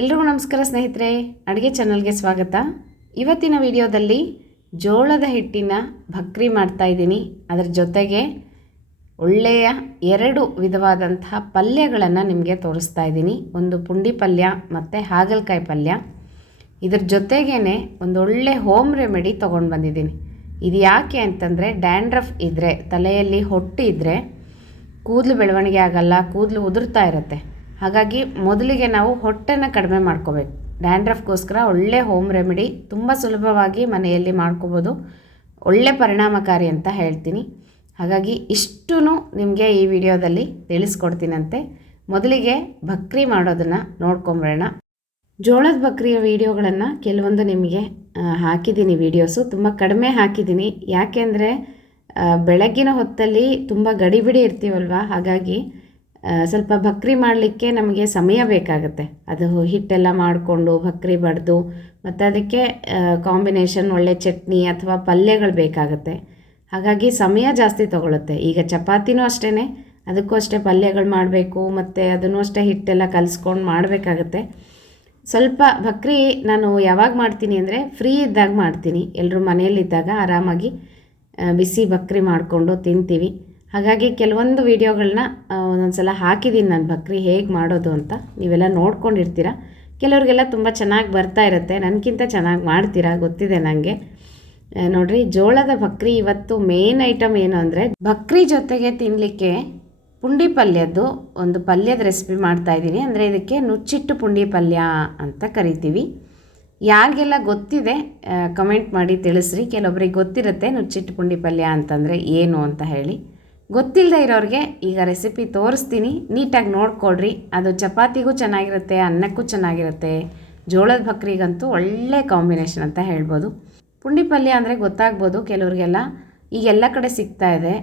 ಎಲ್ರಿಗೂ ನಮಸ್ಕಾರ ಸ್ನೇಹಿತರೆ, ಅಡುಗೆ ಚಾನಲ್ಗೆ ಸ್ವಾಗತ. ಇವತ್ತಿನ ವಿಡಿಯೋದಲ್ಲಿ ಜೋಳದ ಹಿಟ್ಟಿನ ಭಕ್ರಿ ಮಾಡ್ತಾ ಇದ್ದೀನಿ. ಅದರ ಜೊತೆಗೆ ಒಳ್ಳೆಯ 2 ವಿಧವಾದಂತಹ ಪಲ್ಯಗಳನ್ನು ನಿಮಗೆ ತೋರಿಸ್ತಾ ಇದ್ದೀನಿ. ಒಂದು ಪುಂಡಿ ಪಲ್ಯ ಮತ್ತು ಹಾಗಲಕಾಯಿ ಪಲ್ಯ. ಇದರ ಜೊತೆಗೇ ಒಂದೊಳ್ಳೆ ಹೋಮ್ ರೆಮಿಡಿ ತೊಗೊಂಡು ಬಂದಿದ್ದೀನಿ. ಇದು ಯಾಕೆ ಅಂತಂದರೆ, ಡ್ಯಾಂಡ್ರಫ್ ಇದ್ದರೆ, ತಲೆಯಲ್ಲಿ ಹೊಟ್ಟು ಇದ್ದರೆ ಕೂದಲು ಬೆಳವಣಿಗೆ ಆಗಲ್ಲ, ಕೂದಲು ಉದುರ್ತಾ ಇರುತ್ತೆ. ಹಾಗಾಗಿ ಮೊದಲಿಗೆ ನಾವು ಹೊಟ್ಟೆನ ಕಡಿಮೆ ಮಾಡ್ಕೋಬೇಕು. ಡ್ಯಾಂಡ್ರಫ್ಗೋಸ್ಕರ ಒಳ್ಳೆ ಹೋಮ್ ರೆಮಿಡಿ, ತುಂಬ ಸುಲಭವಾಗಿ ಮನೆಯಲ್ಲಿ ಮಾಡ್ಕೋಬೋದು, ಒಳ್ಳೆ ಪರಿಣಾಮಕಾರಿ ಅಂತ ಹೇಳ್ತೀನಿ. ಹಾಗಾಗಿ ಇಷ್ಟೂ ನಿಮಗೆ ಈ ವಿಡಿಯೋದಲ್ಲಿ ತಿಳಿಸ್ಕೊಡ್ತೀನಂತೆ. ಮೊದಲಿಗೆ ಭಕ್ರಿ ಮಾಡೋದನ್ನು ನೋಡ್ಕೊಂಬರೋಣ. ಜೋಳದ ಭಕ್ರಿಯ ವಿಡಿಯೋಗಳನ್ನು ಕೆಲವೊಂದು ನಿಮಗೆ ಹಾಕಿದ್ದೀನಿ. ವಿಡಿಯೋಸು ತುಂಬ ಕಡಿಮೆ ಹಾಕಿದ್ದೀನಿ. ಯಾಕೆಂದರೆ ಬೆಳಗ್ಗಿನ ಹೊತ್ತಲ್ಲಿ ತುಂಬ ಗಡಿಬಿಡಿ ಇರ್ತೀವಲ್ವ, ಹಾಗಾಗಿ ಸ್ವಲ್ಪ ಭಕ್ರಿ ಮಾಡಲಿಕ್ಕೆ ನಮಗೆ ಸಮಯ ಬೇಕಾಗುತ್ತೆ. ಅದು ಹಿಟ್ಟೆಲ್ಲ ಮಾಡಿಕೊಂಡು ಭಕ್ರಿ ಬಡಿದು ಮತ್ತು ಅದಕ್ಕೆ ಕಾಂಬಿನೇಷನ್ ಒಳ್ಳೆ ಚಟ್ನಿ ಅಥವಾ ಪಲ್ಯಗಳು ಬೇಕಾಗುತ್ತೆ. ಹಾಗಾಗಿ ಸಮಯ ಜಾಸ್ತಿ ತೊಗೊಳುತ್ತೆ. ಈಗ ಚಪಾತಿನೂ ಅಷ್ಟೇ, ಅದಕ್ಕೂ ಅಷ್ಟೇ ಪಲ್ಯಗಳು ಮಾಡಬೇಕು, ಮತ್ತು ಅದನ್ನು ಅಷ್ಟೇ ಹಿಟ್ಟೆಲ್ಲ ಕಲಿಸ್ಕೊಂಡು ಮಾಡಬೇಕಾಗತ್ತೆ. ಸ್ವಲ್ಪ ಭಕ್ರಿ ನಾನು ಯಾವಾಗ ಮಾಡ್ತೀನಿ ಅಂದರೆ ಫ್ರೀ ಇದ್ದಾಗ ಮಾಡ್ತೀನಿ. ಎಲ್ಲರೂ ಮನೆಯಲ್ಲಿದ್ದಾಗ ಆರಾಮಾಗಿ ಬಿಸಿ ಭಕ್ರಿ ಮಾಡಿಕೊಂಡು ತಿಂತೀವಿ. ಹಾಗಾಗಿ ಕೆಲವೊಂದು ವೀಡಿಯೋಗಳನ್ನ ಒಂದೊಂದು ಸಲ ಹಾಕಿದ್ದೀನಿ ನಾನು, ಭಕ್ರಿ ಹೇಗೆ ಮಾಡೋದು ಅಂತ. ನೀವೆಲ್ಲ ನೋಡ್ಕೊಂಡಿರ್ತೀರ. ಕೆಲವ್ರಿಗೆಲ್ಲ ತುಂಬ ಚೆನ್ನಾಗಿ ಬರ್ತಾ ಇರುತ್ತೆ, ನನಗಿಂತ ಚೆನ್ನಾಗಿ ಮಾಡ್ತೀರಾ ಗೊತ್ತಿದೆ ನನಗೆ. ನೋಡಿರಿ, ಜೋಳದ ಭಕ್ರಿ ಇವತ್ತು ಮೇನ್ ಐಟಮ್ ಏನು ಅಂದರೆ, ಭಕ್ರಿ ಜೊತೆಗೆ ತಿನ್ನಲಿಕ್ಕೆ ಪುಂಡಿ ಪಲ್ಯದ್ದು ಒಂದು ಪಲ್ಯದ ರೆಸಿಪಿ ಮಾಡ್ತಾಯಿದ್ದೀನಿ. ಅಂದರೆ ಇದಕ್ಕೆ ನುಚ್ಚಿಟ್ಟು ಪುಂಡಿ ಪಲ್ಯ ಅಂತ ಕರಿತೀವಿ. ಯಾರಿಗೆಲ್ಲ ಗೊತ್ತಿದೆ ಕಮೆಂಟ್ ಮಾಡಿ ತಿಳಿಸ್ರಿ. ಕೆಲವೊಬ್ರಿಗೆ ಗೊತ್ತಿರುತ್ತೆ ನುಚ್ಚಿಟ್ಟು ಪುಂಡಿ ಪಲ್ಯ ಅಂತಂದರೆ ಏನು ಅಂತ ಹೇಳಿ. ಗೊತ್ತಿಲ್ಲದೆ ಇರೋರಿಗೆ ಈಗ ರೆಸಿಪಿ ತೋರಿಸ್ತೀನಿ, ನೀಟಾಗಿ ನೋಡ್ಕೊಳ್ರಿ. ಅದು ಚಪಾತಿಗೂ ಚೆನ್ನಾಗಿರುತ್ತೆ, ಅನ್ನಕ್ಕೂ ಚೆನ್ನಾಗಿರುತ್ತೆ. ಜೋಳದ ಭಕ್ರಿಗಂತೂ ಒಳ್ಳೆ ಕಾಂಬಿನೇಷನ್ ಅಂತ ಹೇಳ್ಬೋದು. ಪುಂಡಿ ಪಲ್ಯ ಅಂದರೆ ಗೊತ್ತಾಗ್ಬೋದು ಕೆಲವ್ರಿಗೆಲ್ಲ, ಈಗೆಲ್ಲ ಕಡೆ ಸಿಗ್ತಾ ಇದೆ.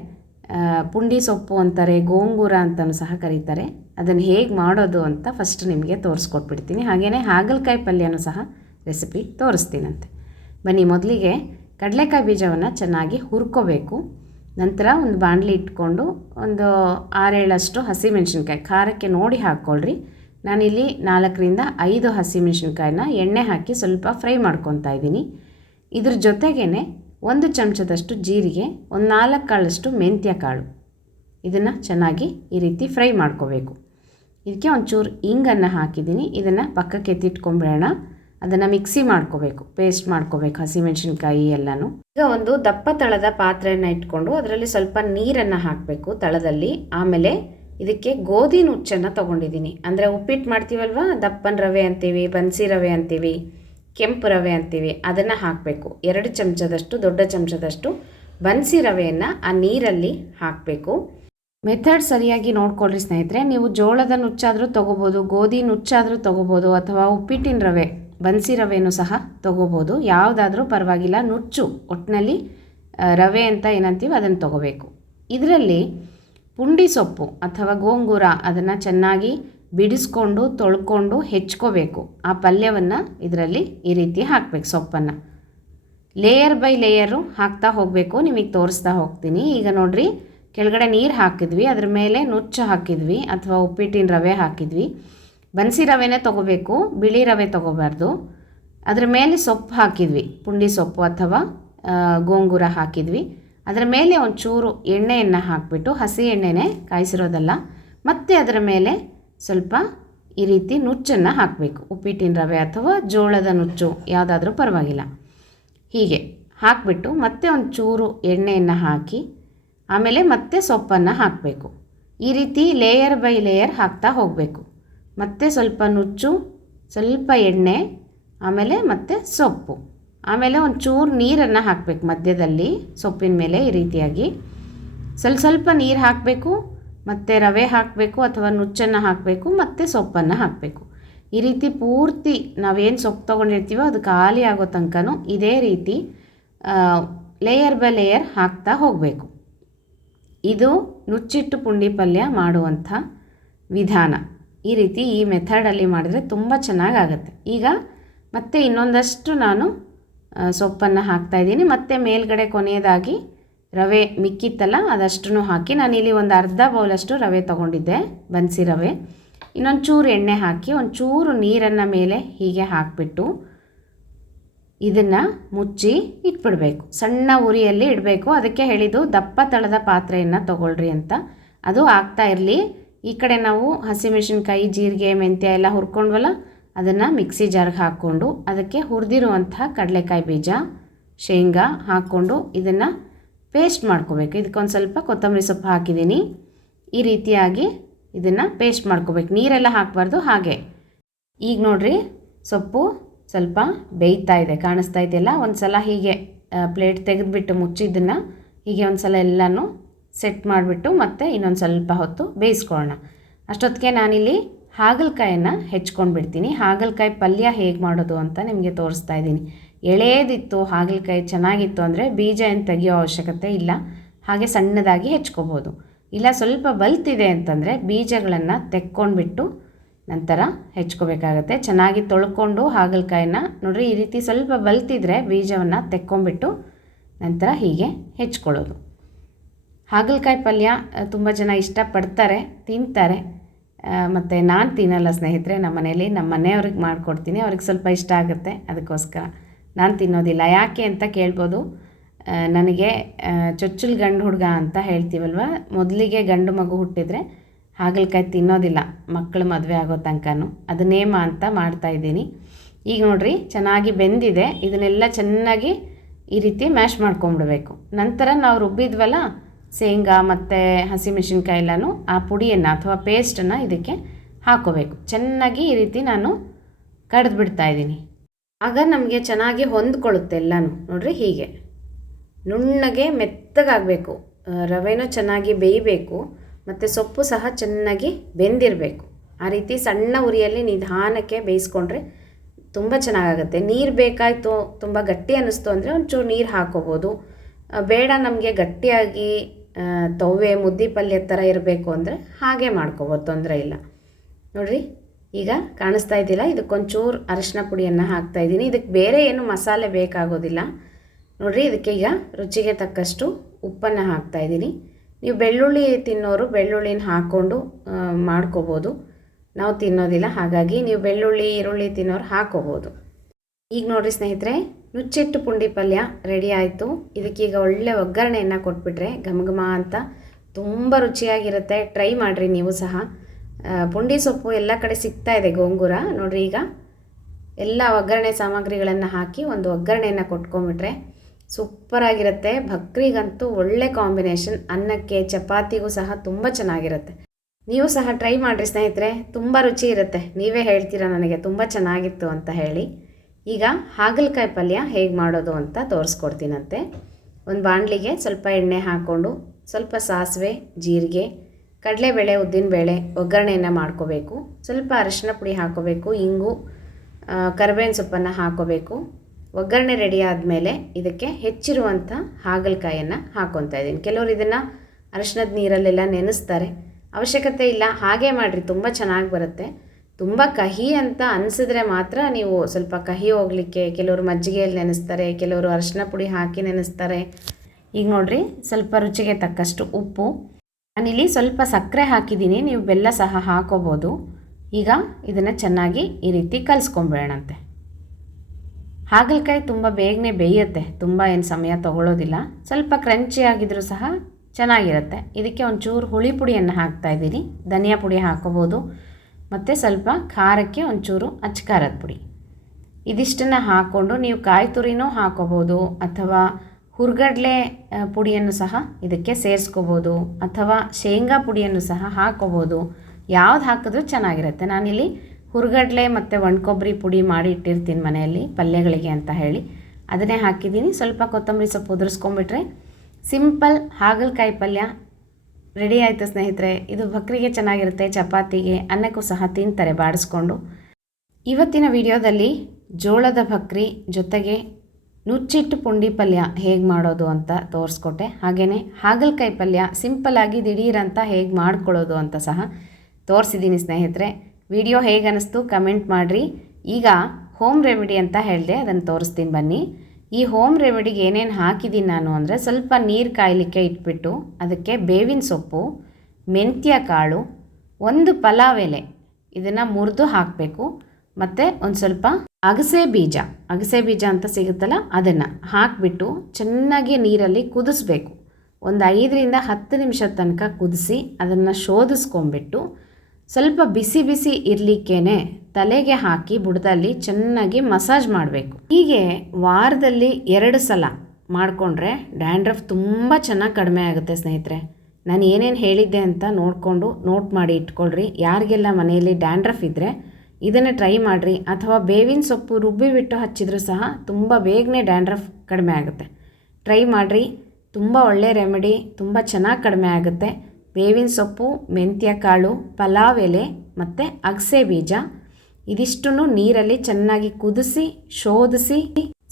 ಪುಂಡಿ ಸೊಪ್ಪು ಅಂತಾರೆ, ಗೋಂಗೂರ ಅಂತಲೂ ಸಹ ಕರೀತಾರೆ. ಅದನ್ನು ಹೇಗೆ ಮಾಡೋದು ಅಂತ ಫಸ್ಟ್ ನಿಮಗೆ ತೋರಿಸ್ಕೊಟ್ಬಿಡ್ತೀನಿ. ಹಾಗೆಯೇ ಹಾಗಲಕಾಯಿ ಪಲ್ಯನೂ ಸಹ ರೆಸಿಪಿ ತೋರಿಸ್ತೀನಂತೆ. ಬನ್ನಿ, ಮೊದಲಿಗೆ ಕಡಲೆಕಾಯಿ ಬೀಜವನ್ನು ಚೆನ್ನಾಗಿ ಹುರ್ಕೋಬೇಕು. ನಂತರ ಒಂದು ಬಾಣಲಿ ಇಟ್ಕೊಂಡು ಒಂದು 6-7 ಹಸಿಮೆಣ್ಸಿನ್ಕಾಯಿ, ಖಾರಕ್ಕೆ ನೋಡಿ ಹಾಕ್ಕೊಳ್ರಿ. ನಾನಿಲ್ಲಿ 4ರಿಂದ 5 ಹಸಿಮೆಣ್ಸಿನ್ಕಾಯಿನ ಎಣ್ಣೆ ಹಾಕಿ ಸ್ವಲ್ಪ ಫ್ರೈ ಮಾಡ್ಕೊತಾ ಇದ್ದೀನಿ. ಇದ್ರ ಜೊತೆಗೇ 1 ಚಮಚದಷ್ಟು ಜೀರಿಗೆ, ಒಂದು 4 ಕಾಳಷ್ಟು ಮೆಂತ್ಯ ಕಾಳು, ಇದನ್ನು ಚೆನ್ನಾಗಿ ಈ ರೀತಿ ಫ್ರೈ ಮಾಡ್ಕೋಬೇಕು. ಇದಕ್ಕೆ ಒಂಚೂರು ಇಂಗನ್ನು ಹಾಕಿದ್ದೀನಿ. ಇದನ್ನು ಪಕ್ಕಕ್ಕೆ ಎತ್ತಿಟ್ಕೊಂಬಿಡೋಣ. ಅದನ್ನು ಮಿಕ್ಸಿ ಮಾಡ್ಕೋಬೇಕು, ಪೇಸ್ಟ್ ಮಾಡ್ಕೋಬೇಕು ಹಸಿಮೆಣ್ಸಿನ್ಕಾಯಿ ಎಲ್ಲನೂ. ಈಗ ಒಂದು ದಪ್ಪ ತಳದ ಪಾತ್ರೆಯನ್ನು ಇಟ್ಕೊಂಡು ಅದರಲ್ಲಿ ಸ್ವಲ್ಪ ನೀರನ್ನು ಹಾಕಬೇಕು ತಳದಲ್ಲಿ. ಆಮೇಲೆ ಇದಕ್ಕೆ ಗೋಧಿ ನುಚ್ಚನ್ನು ತೊಗೊಂಡಿದ್ದೀನಿ. ಅಂದರೆ ಉಪ್ಪಿಟ್ಟು ಮಾಡ್ತೀವಲ್ವ, ದಪ್ಪನ ರವೆ ಅಂತೀವಿ, ಬನ್ಸಿ ರವೆ ಅಂತೀವಿ, ಕೆಂಪು ರವೆ ಅಂತೀವಿ, ಅದನ್ನು ಹಾಕಬೇಕು. 2 ಚಮಚದಷ್ಟು, ದೊಡ್ಡ ಚಮಚದಷ್ಟು ಬನ್ಸಿ ರವೆಯನ್ನು ಆ ನೀರಲ್ಲಿ ಹಾಕಬೇಕು. ಮೆಥಡ್ ಸರಿಯಾಗಿ ನೋಡ್ಕೊಳ್ರಿ ಸ್ನೇಹಿತರೆ. ನೀವು ಜೋಳದ ನುಚ್ಚಾದರೂ ತೊಗೋಬೋದು, ಗೋಧಿ ನುಚ್ಚಾದರೂ ತೊಗೋಬೋದು, ಅಥವಾ ಉಪ್ಪಿಟ್ಟಿನ ರವೆ ಬನ್ಸಿ ರವೆನೂ ಸಹ ತೊಗೋಬೋದು. ಯಾವುದಾದ್ರೂ ಪರವಾಗಿಲ್ಲ. ನುಚ್ಚು ಒಟ್ಟಿನಲ್ಲಿ ರವೆ ಅಂತ ಏನಂತೀವಿ ಅದನ್ನು ತೊಗೋಬೇಕು. ಇದರಲ್ಲಿ ಪುಂಡಿ ಸೊಪ್ಪು ಅಥವಾ ಗೋಂಗೂರ ಅದನ್ನು ಚೆನ್ನಾಗಿ ಬಿಡಿಸ್ಕೊಂಡು ತೊಳ್ಕೊಂಡು ಹೆಚ್ಕೋಬೇಕು. ಆ ಪಲ್ಯವನ್ನು ಇದರಲ್ಲಿ ಈ ರೀತಿ ಹಾಕಬೇಕು. ಸೊಪ್ಪನ್ನು ಲೇಯರ್ ಬೈ ಲೇಯರು ಹಾಕ್ತಾ ಹೋಗಬೇಕು. ನಿಮಗೆ ತೋರಿಸ್ತಾ ಹೋಗ್ತೀನಿ. ಈಗ ನೋಡಿರಿ, ಕೆಳಗಡೆ ನೀರು ಹಾಕಿದ್ವಿ, ಅದ್ರ ಮೇಲೆ ನುಚ್ಚು ಹಾಕಿದ್ವಿ ಅಥವಾ ಉಪ್ಪಿಟ್ಟಿನ ರವೆ ಹಾಕಿದ್ವಿ. ಬನ್ಸಿ ರವೆನೇ ತೊಗೋಬೇಕು, ಬಿಳಿ ರವೆ ತೊಗೋಬಾರ್ದು. ಅದ್ರ ಮೇಲೆ ಸೊಪ್ಪು ಹಾಕಿದ್ವಿ, ಪುಂಡಿ ಸೊಪ್ಪು ಅಥವಾ ಗೋಂಗೂರ ಹಾಕಿದ್ವಿ. ಅದರ ಮೇಲೆ ಒಂಚೂರು ಎಣ್ಣೆಯನ್ನು ಹಾಕಿಬಿಟ್ಟು, ಹಸಿ ಎಣ್ಣೆನೇ, ಕಾಯಿಸಿರೋದಲ್ಲ. ಮತ್ತು ಅದರ ಮೇಲೆ ಸ್ವಲ್ಪ ಈ ರೀತಿ ನುಚ್ಚನ್ನು ಹಾಕಬೇಕು. ಉಪ್ಪಿಟ್ಟಿನ ರವೆ ಅಥವಾ ಜೋಳದ ನುಚ್ಚು ಯಾವುದಾದ್ರೂ ಪರವಾಗಿಲ್ಲ. ಹೀಗೆ ಹಾಕಿಬಿಟ್ಟು ಮತ್ತೆ ಒಂಚೂರು ಎಣ್ಣೆಯನ್ನು ಹಾಕಿ ಆಮೇಲೆ ಮತ್ತೆ ಸೊಪ್ಪನ್ನು ಹಾಕಬೇಕು. ಈ ರೀತಿ ಲೇಯರ್ ಬೈ ಲೇಯರ್ ಹಾಕ್ತಾ ಹೋಗಬೇಕು. ಮತ್ತು ಸ್ವಲ್ಪ ನುಚ್ಚು, ಸ್ವಲ್ಪ ಎಣ್ಣೆ, ಆಮೇಲೆ ಮತ್ತೆ ಸೊಪ್ಪು, ಆಮೇಲೆ ಒಂಚೂರು ನೀರನ್ನು ಹಾಕಬೇಕು ಮಧ್ಯದಲ್ಲಿ ಸೊಪ್ಪಿನ ಮೇಲೆ. ಈ ರೀತಿಯಾಗಿ ಸ್ವಲ್ಪ ನೀರು ಹಾಕಬೇಕು, ಮತ್ತು ರವೆ ಹಾಕಬೇಕು ಅಥವಾ ನುಚ್ಚನ್ನು ಹಾಕಬೇಕು, ಮತ್ತು ಸೊಪ್ಪನ್ನು ಹಾಕಬೇಕು. ಈ ರೀತಿ ಪೂರ್ತಿ ನಾವೇನು ಸೊಪ್ಪು ತೊಗೊಂಡಿರ್ತೀವೋ ಅದು ಖಾಲಿ ಆಗೋ ತನಕನೂ ಇದೇ ರೀತಿ ಲೇಯರ್ ಬೈ ಲೇಯರ್ ಹಾಕ್ತಾ ಹೋಗಬೇಕು. ಇದು ನುಚ್ಚಿಟ್ಟು ಪುಂಡಿ ಪಲ್ಯ ಮಾಡುವಂಥ ವಿಧಾನ. ಈ ರೀತಿ ಈ ಮೆಥಡಲ್ಲಿ ಮಾಡಿದರೆ ತುಂಬ ಚೆನ್ನಾಗಾಗತ್ತೆ. ಈಗ ಮತ್ತೆ ಇನ್ನೊಂದಷ್ಟು ನಾನು ಸೊಪ್ಪನ್ನು ಹಾಕ್ತಾಯಿದ್ದೀನಿ. ಮತ್ತು ಮೇಲ್ಗಡೆ ಕೊನೆಯದಾಗಿ ರವೆ ಮಿಕ್ಕಿತ್ತಲ್ಲ ಅದಷ್ಟನ್ನು ಹಾಕಿ, ನಾನಿಲ್ಲಿ ಒಂದು ಅರ್ಧ ಬೌಲಷ್ಟು ರವೆ ತೊಗೊಂಡಿದ್ದೆ, ಬನ್ಸಿ ರವೆ. ಇನ್ನೊಂದು ಚೂರು ಎಣ್ಣೆ ಹಾಕಿ ಒಂಚೂರು ನೀರನ್ನು ಮೇಲೆ ಹೀಗೆ ಹಾಕಿಬಿಟ್ಟು ಇದನ್ನು ಮುಚ್ಚಿ ಇಟ್ಬಿಡಬೇಕು. ಸಣ್ಣ ಉರಿಯಲ್ಲಿ ಇಡಬೇಕು. ಅದಕ್ಕೆ ಹೇಳಿದ್ದು ದಪ್ಪ ತಳದ ಪಾತ್ರೆಯನ್ನು ತೊಗೊಳ್ರಿ ಅಂತ. ಅದು ಆಗ್ತಾ ಇರಲಿ. ಈ ಕಡೆ ನಾವು ಹಸಿಮೆಣಸಿನ್ಕಾಯಿ, ಜೀರಿಗೆ, ಮೆಂತ್ಯ ಎಲ್ಲ ಹುರ್ಕೊಂಡ್ವಲ್ಲ, ಅದನ್ನು ಮಿಕ್ಸಿ ಜಾರ್ಗೆ ಹಾಕ್ಕೊಂಡು ಅದಕ್ಕೆ ಹುರಿದಿರುವಂತಹ ಕಡಲೆಕಾಯಿ ಬೀಜ, ಶೇಂಗಾ ಹಾಕ್ಕೊಂಡು ಇದನ್ನು ಪೇಸ್ಟ್ ಮಾಡ್ಕೋಬೇಕು. ಇದಕ್ಕೊಂದು ಸ್ವಲ್ಪ ಕೊತ್ತಂಬರಿ ಸೊಪ್ಪು ಹಾಕಿದ್ದೀನಿ. ಈ ರೀತಿಯಾಗಿ ಇದನ್ನು ಪೇಸ್ಟ್ ಮಾಡ್ಕೋಬೇಕು. ನೀರೆಲ್ಲ ಹಾಕಬಾರ್ದು. ಹಾಗೆ ಈಗ ನೋಡಿರಿ, ಸೊಪ್ಪು ಸ್ವಲ್ಪ ಬೇಯ್ತಾ ಇದೆ, ಕಾಣಿಸ್ತಾ ಇದೆಯಲ್ಲ. ಒಂದು ಸಲ ಹೀಗೆ ಪ್ಲೇಟ್ ತೆಗೆದುಬಿಟ್ಟು ಮುಚ್ಚಿದ್ದನ್ನು ಹೀಗೆ ಒಂದು ಸಲ ಎಲ್ಲನೂ ಸೆಟ್ ಮಾಡಿಬಿಟ್ಟು ಮತ್ತೆ ಇನ್ನೊಂದು ಸ್ವಲ್ಪ ಹೊತ್ತು ಬೇಯಿಸ್ಕೊಳ್ಳೋಣ. ಅಷ್ಟೊತ್ತಿಗೆ ನಾನಿಲ್ಲಿ ಹಾಗಲಕಾಯನ್ನು ಹೆಚ್ಕೊಂಡು ಬಿಡ್ತೀನಿ. ಹಾಗಲಕಾಯಿ ಪಲ್ಯ ಹೇಗೆ ಮಾಡೋದು ಅಂತ ನಿಮಗೆ ತೋರಿಸ್ತಾ ಇದ್ದೀನಿ. ಎಳೆದಿತ್ತು ಹಾಗಲಕಾಯಿ ಚೆನ್ನಾಗಿತ್ತು ಅಂದರೆ ಬೀಜ ಏನು ತೆಗಿಯೋ ಅವಶ್ಯಕತೆ ಇಲ್ಲ. ಹಾಗೆ ಸಣ್ಣದಾಗಿ ಹೆಚ್ಕೋಬೋದು. ಇಲ್ಲ ಸ್ವಲ್ಪ ಬಲ್ತಿದೆ ಅಂತಂದರೆ ಬೀಜಗಳನ್ನು ತೆಕ್ಕೊಂಡ್ಬಿಟ್ಟು ನಂತರ ಹೆಚ್ಕೋಬೇಕಾಗತ್ತೆ. ಚೆನ್ನಾಗಿ ತೊಳ್ಕೊಂಡು ಹಾಗಲಕಾಯಿನ ನೋಡಿರಿ, ಈ ರೀತಿ ಸ್ವಲ್ಪ ಬಲ್ತಿದ್ರೆ ಬೀಜವನ್ನು ತೆಕ್ಕೊಂಬಿಟ್ಟು ನಂತರ ಹೀಗೆ ಹೆಚ್ಕೊಳ್ಳೋದು. ಹಾಗಲಕಾಯಿ ಪಲ್ಯ ತುಂಬ ಜನ ಇಷ್ಟಪಡ್ತಾರೆ, ತಿಂತಾರೆ. ಮತ್ತು ನಾನು ತಿನ್ನಲ್ಲ ಸ್ನೇಹಿತರೆ. ನಮ್ಮ ಮನೆಯವ್ರಿಗೆ ಮಾಡಿಕೊಡ್ತೀನಿ. ಅವ್ರಿಗೆ ಸ್ವಲ್ಪ ಇಷ್ಟ ಆಗುತ್ತೆ, ಅದಕ್ಕೋಸ್ಕರ ನಾನು ತಿನ್ನೋದಿಲ್ಲ. ಯಾಕೆ ಅಂತ ಕೇಳ್ಬೋದು. ನನಗೆ ಚೊಚ್ಚಲು ಗಂಡು ಹುಡುಗ ಅಂತ ಹೇಳ್ತೀವಲ್ವ, ಮೊದಲಿಗೆ ಗಂಡು ಮಗು ಹುಟ್ಟಿದರೆ ಹಾಗಲಕಾಯಿ ತಿನ್ನೋದಿಲ್ಲ ಮಕ್ಕಳು ಮದುವೆ ಆಗೋ ತನಕನೂ. ಅದು ನೇಮ ಅಂತ ಮಾಡ್ತಾಯಿದ್ದೀನಿ. ಈಗ ನೋಡಿರಿ, ಚೆನ್ನಾಗಿ ಬೆಂದಿದೆ. ಇದನ್ನೆಲ್ಲ ಚೆನ್ನಾಗಿ ಈ ರೀತಿ ಮ್ಯಾಶ್ ಮಾಡ್ಕೊಂಬಿಡ್ಬೇಕು. ನಂತರ ನಾವು ರುಬ್ಬಿದ್ವಲ್ಲ ಶೇಂಗಾ ಮತ್ತು ಹಸಿಮೆಣಸಿನ್ಕಾಯಿ ಎಲ್ಲನೂ ಆ ಪುಡಿಯನ್ನು ಅಥವಾ ಪೇಸ್ಟನ್ನು ಇದಕ್ಕೆ ಹಾಕೋಬೇಕು. ಚೆನ್ನಾಗಿ ಈ ರೀತಿ ನಾನು ಕಡ್ದು ಬಿಡ್ತಾಯಿದ್ದೀನಿ. ಆಗ ನಮಗೆ ಚೆನ್ನಾಗಿ ಹೊಂದ್ಕೊಳ್ಳುತ್ತೆ ಎಲ್ಲನೂ. ನೋಡಿರಿ, ಹೀಗೆ ನುಣ್ಣಗೆ ಮೆತ್ತಗಾಗಬೇಕು. ರವೆನೂ ಚೆನ್ನಾಗಿ ಬೇಯಬೇಕು ಮತ್ತು ಸೊಪ್ಪು ಸಹ ಚೆನ್ನಾಗಿ ಬೆಂದಿರಬೇಕು. ಆ ರೀತಿ ಸಣ್ಣ ಉರಿಯಲ್ಲಿ ನಿಧಾನಕ್ಕೆ ಬೇಯಿಸ್ಕೊಂಡ್ರೆ ತುಂಬ ಚೆನ್ನಾಗಾಗುತ್ತೆ. ನೀರು ಬೇಕಾಯಿತು, ತುಂಬ ಗಟ್ಟಿ ಅನ್ನಿಸ್ತು ಅಂದರೆ ಒಂಚೂರು ನೀರು ಹಾಕೋಬೋದು. ಬೇಡ ನಮಗೆ ಗಟ್ಟಿಯಾಗಿ ತವ್ವೆ ಮುದ್ದೆ ಪಲ್ಯ ಥರ ಇರಬೇಕು ಅಂದರೆ ಹಾಗೆ ಮಾಡ್ಕೋಬೋದು, ತೊಂದರೆ ಇಲ್ಲ. ನೋಡಿರಿ, ಈಗ ಕಾಣಿಸ್ತಾ ಇದ್ದಿಲ್ಲ, ಇದಕ್ಕೊಂಚೂರು ಅರಿಶಿನ ಪುಡಿಯನ್ನು ಹಾಕ್ತಾಯಿದ್ದೀನಿ. ಇದಕ್ಕೆ ಬೇರೆ ಏನು ಮಸಾಲೆ ಬೇಕಾಗೋದಿಲ್ಲ. ನೋಡಿರಿ, ಇದಕ್ಕೆ ಈಗ ರುಚಿಗೆ ತಕ್ಕಷ್ಟು ಉಪ್ಪನ್ನು ಹಾಕ್ತಾಯಿದ್ದೀನಿ. ನೀವು ಬೆಳ್ಳುಳ್ಳಿ ತಿನ್ನೋರು ಬೆಳ್ಳುಳ್ಳಿನ ಹಾಕ್ಕೊಂಡು ಮಾಡ್ಕೋಬೋದು. ನಾವು ತಿನ್ನೋದಿಲ್ಲ, ಹಾಗಾಗಿ ನೀವು ಬೆಳ್ಳುಳ್ಳಿ, ಈರುಳ್ಳಿ ತಿನ್ನೋರು ಹಾಕ್ಕೋಬೋದು. ಈಗ ನೋಡಿರಿ ಸ್ನೇಹಿತರೆ, ನುಚ್ಚಿಟ್ಟು ಪುಂಡಿ ಪಲ್ಯ ರೆಡಿ ಆಯಿತು. ಇದಕ್ಕೀಗ ಒಳ್ಳೆ ಒಗ್ಗರಣೆಯನ್ನು ಕೊಟ್ಬಿಟ್ರೆ ಘಮ ಅಂತ ತುಂಬ ರುಚಿಯಾಗಿರುತ್ತೆ. ಟ್ರೈ ಮಾಡಿರಿ ನೀವು ಸಹ. ಪುಂಡಿ ಸೊಪ್ಪು ಎಲ್ಲ ಕಡೆ ಸಿಗ್ತಾ ಇದೆ, ಗೋಂಗೂರ. ನೋಡಿರಿ, ಈಗ ಎಲ್ಲ ಒಗ್ಗರಣೆ ಸಾಮಗ್ರಿಗಳನ್ನು ಹಾಕಿ ಒಂದು ಒಗ್ಗರಣೆಯನ್ನು ಕೊಟ್ಕೊಂಡ್ಬಿಟ್ರೆ ಸೂಪರಾಗಿರುತ್ತೆ. ಭಕ್ರಿಗಂತೂ ಒಳ್ಳೆ ಕಾಂಬಿನೇಷನ್. ಅನ್ನಕ್ಕೆ, ಚಪಾತಿಗೂ ಸಹ ತುಂಬ ಚೆನ್ನಾಗಿರುತ್ತೆ. ನೀವು ಸಹ ಟ್ರೈ ಮಾಡಿರಿ ಸ್ನೇಹಿತರೆ, ತುಂಬ ರುಚಿ ಇರುತ್ತೆ. ನೀವೇ ಹೇಳ್ತೀರಾ ನನಗೆ ತುಂಬ ಚೆನ್ನಾಗಿತ್ತು ಅಂತ ಹೇಳಿ. ಈಗ ಹಾಗಲಕಾಯಿ ಪಲ್ಯ ಹೇಗೆ ಮಾಡೋದು ಅಂತ ತೋರಿಸ್ಕೊಡ್ತೀನಂತೆ. ಒಂದು ಬಾಣಲಿಗೆ ಸ್ವಲ್ಪ ಎಣ್ಣೆ ಹಾಕ್ಕೊಂಡು ಸ್ವಲ್ಪ ಸಾಸಿವೆ, ಜೀರಿಗೆ, ಕಡಲೆಬೇಳೆ, ಉದ್ದಿನಬೇಳೆ ಒಗ್ಗರಣೆಯನ್ನು ಮಾಡ್ಕೋಬೇಕು. ಸ್ವಲ್ಪ ಅರಿಶಿನ ಪುಡಿ ಹಾಕೋಬೇಕು, ಇಂಗು, ಕರಿಬೇವಿನ ಸೊಪ್ಪನ್ನು ಹಾಕೋಬೇಕು. ಒಗ್ಗರಣೆ ರೆಡಿ ಆದಮೇಲೆ ಇದಕ್ಕೆ ಹೆಚ್ಚಿರುವಂಥ ಹಾಗಲಕಾಯನ್ನು ಹಾಕ್ಕೊತಾ ಇದ್ದೀನಿ. ಕೆಲವರು ಇದನ್ನು ಅರಿಶಿನದ ನೀರಲ್ಲೆಲ್ಲ ನೆನೆಸ್ತಾರೆ. ಅವಶ್ಯಕತೆ ಇಲ್ಲ, ಹಾಗೆ ಮಾಡಿರಿ, ತುಂಬ ಚೆನ್ನಾಗಿ ಬರುತ್ತೆ. ತುಂಬ ಕಹಿ ಅಂತ ಅನಿಸಿದ್ರೆ ಮಾತ್ರ ನೀವು ಸ್ವಲ್ಪ ಕಹಿ ಹೋಗಲಿಕ್ಕೆ ಕೆಲವರು ಮಜ್ಜಿಗೆಯಲ್ಲಿ ನೆನೆಸ್ತಾರೆ, ಕೆಲವರು ಅರಿಶಿನ ಪುಡಿ ಹಾಕಿ ನೆನೆಸ್ತಾರೆ. ಈಗ ನೋಡಿರಿ, ಸ್ವಲ್ಪ ರುಚಿಗೆ ತಕ್ಕಷ್ಟು ಉಪ್ಪು. ನಾನಿಲ್ಲಿ ಸ್ವಲ್ಪ ಸಕ್ಕರೆ ಹಾಕಿದ್ದೀನಿ, ನೀವು ಬೆಲ್ಲ ಸಹ ಹಾಕೋಬೋದು. ಈಗ ಇದನ್ನು ಚೆನ್ನಾಗಿ ಈ ರೀತಿ ಕಲಿಸ್ಕೊಂಬೇಡಂತೆ. ಹಾಗಲಕಾಯಿ ತುಂಬ ಬೇಗನೆ ಬೇಯುತ್ತೆ, ತುಂಬ ಏನು ಸಮಯ ತೊಗೊಳ್ಳೋದಿಲ್ಲ. ಸ್ವಲ್ಪ ಕ್ರಂಚಿ ಆಗಿದ್ರೂ ಸಹ ಚೆನ್ನಾಗಿರುತ್ತೆ. ಇದಕ್ಕೆ ಒಂಚೂರು ಹುಳಿ ಪುಡಿಯನ್ನು ಹಾಕ್ತಾಯಿದ್ದೀನಿ. ಧನಿಯಾ ಪುಡಿ ಹಾಕೋಬೋದು ಮತ್ತು ಸ್ವಲ್ಪ ಖಾರಕ್ಕೆ ಒಂಚೂರು ಅಚ್ಚಕಾರದ ಪುಡಿ. ಇದಿಷ್ಟನ್ನು ಹಾಕ್ಕೊಂಡು ನೀವು ಕಾಯಿ ತುರಿನೂ ಹಾಕೋಬೋದು ಅಥವಾ ಹುರ್ಗಡ್ಲೆ ಪುಡಿಯನ್ನು ಸಹ ಇದಕ್ಕೆ ಸೇರಿಸ್ಕೋಬೋದು ಅಥವಾ ಶೇಂಗಾ ಪುಡಿಯನ್ನು ಸಹ ಹಾಕೋಬೋದು. ಯಾವ್ದು ಹಾಕಿದ್ರೂ ಚೆನ್ನಾಗಿರುತ್ತೆ. ನಾನಿಲ್ಲಿ ಹುರ್ಗಡ್ಲೆ ಮತ್ತು ಒಣಕೊಬ್ಬರಿ ಪುಡಿ ಮಾಡಿ ಇಟ್ಟಿರ್ತೀನಿ ಮನೆಯಲ್ಲಿ ಪಲ್ಯಗಳಿಗೆ ಅಂತ ಹೇಳಿ, ಅದನ್ನೇ ಹಾಕಿದ್ದೀನಿ. ಸ್ವಲ್ಪ ಕೊತ್ತಂಬರಿ ಸೊಪ್ಪು ಉದುರಿಸ್ಕೊಂಬಿಟ್ರೆ ಸಿಂಪಲ್ ಹಾಗಲಕಾಯಿ ಪಲ್ಯ ರೆಡಿ ಆಯಿತು ಸ್ನೇಹಿತರೆ. ಇದು ಭಕ್ರಿಗೆ ಚೆನ್ನಾಗಿರುತ್ತೆ, ಚಪಾತಿಗೆ, ಅನ್ನಕ್ಕೂ ಸಹ ತಿಂತಾರೆ ಬಾಡಿಸ್ಕೊಂಡು. ಇವತ್ತಿನ ವಿಡಿಯೋದಲ್ಲಿ ಜೋಳದ ಭಕ್ರಿ ಜೊತೆಗೆ ನುಚ್ಚಿಟ್ಟು ಪುಂಡಿ ಪಲ್ಯ ಹೇಗೆ ಮಾಡೋದು ಅಂತ ತೋರಿಸ್ಕೊಟ್ಟೆ. ಹಾಗೆಯೇ ಹಾಗಲಕಾಯಿ ಪಲ್ಯ ಸಿಂಪಲ್ಲಾಗಿ ದಿಢೀರಂತ ಹೇಗೆ ಮಾಡ್ಕೊಳ್ಳೋದು ಅಂತ ಸಹ ತೋರಿಸಿದ್ದೀನಿ ಸ್ನೇಹಿತರೆ. ವಿಡಿಯೋ ಹೇಗೆ ಅನ್ನಿಸ್ತು ಕಮೆಂಟ್ ಮಾಡಿರಿ. ಈಗ ಹೋಮ್ ರೆಮಿಡಿ ಅಂತ ಹೇಳಿದೆ, ಅದನ್ನು ತೋರಿಸ್ತೀನಿ ಬನ್ನಿ. ಈ ಹೋಮ್ ರೆಮಿಡಿಗೆ ಏನೇನು ಹಾಕಿದ್ದೀನಿ ನಾನು ಅಂದರೆ, ಸ್ವಲ್ಪ ನೀರು ಕಾಯಲಿಕ್ಕೆ ಇಟ್ಬಿಟ್ಟು ಅದಕ್ಕೆ ಬೇವಿನ ಸೊಪ್ಪು, ಮೆಂತ್ಯ ಕಾಳು, ಒಂದು ಪಲಾವ್ ಎಲೆ ಇದನ್ನು ಮುರಿದು ಹಾಕಬೇಕು. ಮತ್ತು ಒಂದು ಸ್ವಲ್ಪ ಅಗಸೆ ಬೀಜ ಅಂತ ಸಿಗುತ್ತಲ್ಲ ಅದನ್ನು ಹಾಕಿಬಿಟ್ಟು ಚೆನ್ನಾಗಿ ನೀರಲ್ಲಿ ಕುದಿಸ್ಬೇಕು. ಒಂದು 5ರಿಂದ 10 ನಿಮಿಷದ ತನಕ ಕುದಿಸಿ ಅದನ್ನು ಶೋಧಿಸ್ಕೊಂಬಿಟ್ಟು ಸ್ವಲ್ಪ ಬಿಸಿ ಬಿಸಿ ಇರಲಿಕ್ಕೇ ತಲೆಗೆ ಹಾಕಿ ಬುಡದಲ್ಲಿ ಚೆನ್ನಾಗಿ ಮಸಾಜ್ ಮಾಡಬೇಕು. ಹೀಗೆ ವಾರದಲ್ಲಿ 2 ಸಲ ಮಾಡಿಕೊಂಡ್ರೆ ಡ್ಯಾಂಡ್ರಫ್ ತುಂಬ ಚೆನ್ನಾಗಿ ಕಡಿಮೆ ಆಗುತ್ತೆ ಸ್ನೇಹಿತರೆ. ನಾನು ಏನೇನು ಹೇಳಿದ್ದೆ ಅಂತ ನೋಟ್ ಮಾಡಿ ಇಟ್ಕೊಳ್ರಿ. ಯಾರಿಗೆಲ್ಲ ಮನೆಯಲ್ಲಿ ಡ್ಯಾಂಡ್ರಫ್ ಇದ್ದರೆ ಇದನ್ನು ಟ್ರೈ ಮಾಡಿರಿ. ಅಥವಾ ಬೇವಿನ ಸೊಪ್ಪು ರುಬ್ಬಿಬಿಟ್ಟು ಹಚ್ಚಿದ್ರೂ ಸಹ ತುಂಬ ಬೇಗನೆ ಡ್ಯಾಂಡ್ರಫ್ ಕಡಿಮೆ ಆಗುತ್ತೆ. ಟ್ರೈ ಮಾಡಿರಿ, ತುಂಬ ಒಳ್ಳೆ ರೆಮಿಡಿ, ತುಂಬ ಚೆನ್ನಾಗಿ ಕಡಿಮೆ ಆಗುತ್ತೆ. ಬೇವಿನ ಸೊಪ್ಪು, ಮೆಂತ್ಯ ಕಾಳು, ಪಲಾವ್ ಎಲೆ ಮತ್ತು ಅಗಸೆ ಬೀಜ ಇದಿಷ್ಟನ್ನು ನೀರಲ್ಲಿ ಚೆನ್ನಾಗಿ ಕುದಿಸಿ ಶೋಧಿಸಿ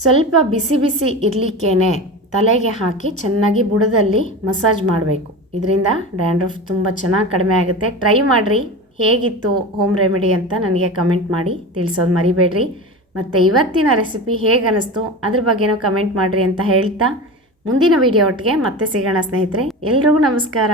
ಸ್ವಲ್ಪ ಬಿಸಿ ಬಿಸಿ ಇರಲಿಕ್ಕೇ ತಲೆಗೆ ಹಾಕಿ ಚೆನ್ನಾಗಿ ಬುಡದಲ್ಲಿ ಮಸಾಜ್ ಮಾಡಬೇಕು. ಇದರಿಂದ ಡ್ಯಾಂಡ್ರಫ್ ತುಂಬ ಚೆನ್ನಾಗಿ ಕಡಿಮೆ ಆಗುತ್ತೆ. ಟ್ರೈ ಮಾಡಿರಿ. ಹೇಗಿತ್ತು ಹೋಮ್ ರೆಮಿಡಿ ಅಂತ ನನಗೆ ಕಮೆಂಟ್ ಮಾಡಿ ತಿಳಿಸೋದು ಮರಿಬೇಡ್ರಿ. ಮತ್ತು ಇವತ್ತಿನ ರೆಸಿಪಿ ಹೇಗೆ ಅನ್ನಿಸ್ತು ಅದ್ರ ಬಗ್ಗೆನೂ ಕಮೆಂಟ್ ಮಾಡಿರಿ ಅಂತ ಹೇಳ್ತಾ ಮುಂದಿನ ವಿಡಿಯೋ ಒಟ್ಟಿಗೆ ಮತ್ತೆ ಸಿಗೋಣ ಸ್ನೇಹಿತರೆ. ಎಲ್ರಿಗೂ ನಮಸ್ಕಾರ.